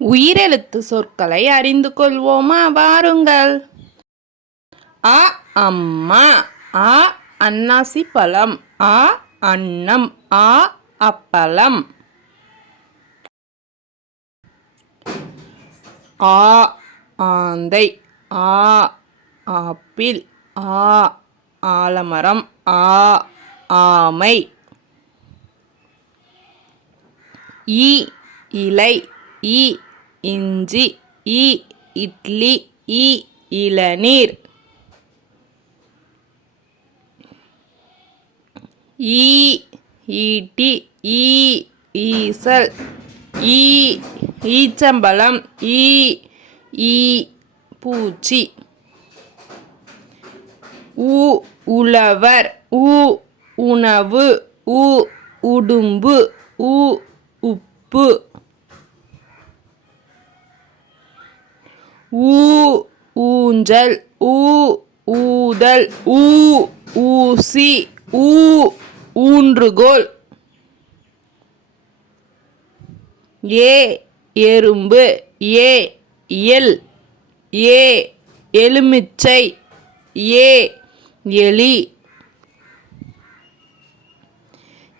உயிரெழுத்து சொற்களை அறிந்து கொள்வோமா? வாருங்கள். அ அம்மா ஆ அன்னாசி பழம் ஆ அன்னம் ஆ அப்பளம். ஆ ஆந்தை ஆ ஆப்பிள் ஆ ஆலமரம் ஆ ஆமை. ஈ இலை ஈ இஞ்சி இ இட்லி இ இளநீர். ஈ ஈட்டி ஈ ஈசல் ஈ ஈச்சம்பழம் ஈ ஈ பூச்சி. உ உழவர் உ உணவு உ உடும்பு உ உப்பு. ஊ ஊஞ்சல் ஊ ஊதல் ஊ ஊசி ஊ ஊன்றுகோல். ஏ எறும்பு. ஏ எல் ஏ எலுமிச்சை. ஏ எலி.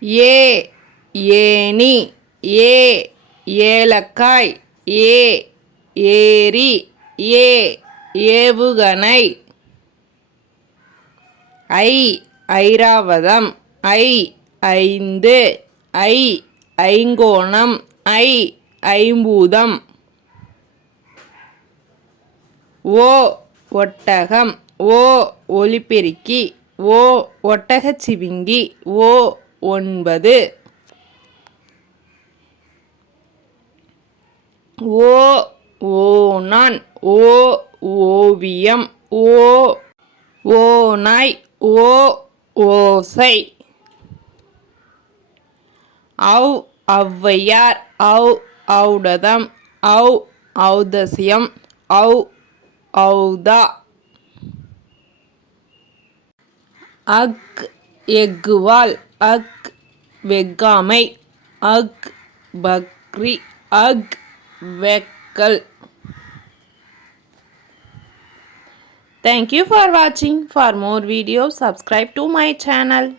ஏ ஏனி ஏ ஏலக்காய். ஏ ஏரி. ஏ ஏவுகணை. ஐ ஐராவதம். ஐ ஐந்து. ஐ ஐங்கோணம். ஐ ஐம்பூதம். ஓ ஒட்டகம். ஓ ஒலிபெருக்கி ஓ ஒட்டகச்சிவிங்கி ஓ ஒன்பது. ஓ ஓனான் ஓ ஓவியம் ஓ ஓநாய் ஓ ஓசை. அவ் ஔவையார் அவ் ஔடதம் அவ் ஔதசியம் அவ் ஔதா. அக் எக்குவால் அக் வெக்காமை அக் பக்ரி அக் வெக் Thank you for watching. For more videos, subscribe to my channel.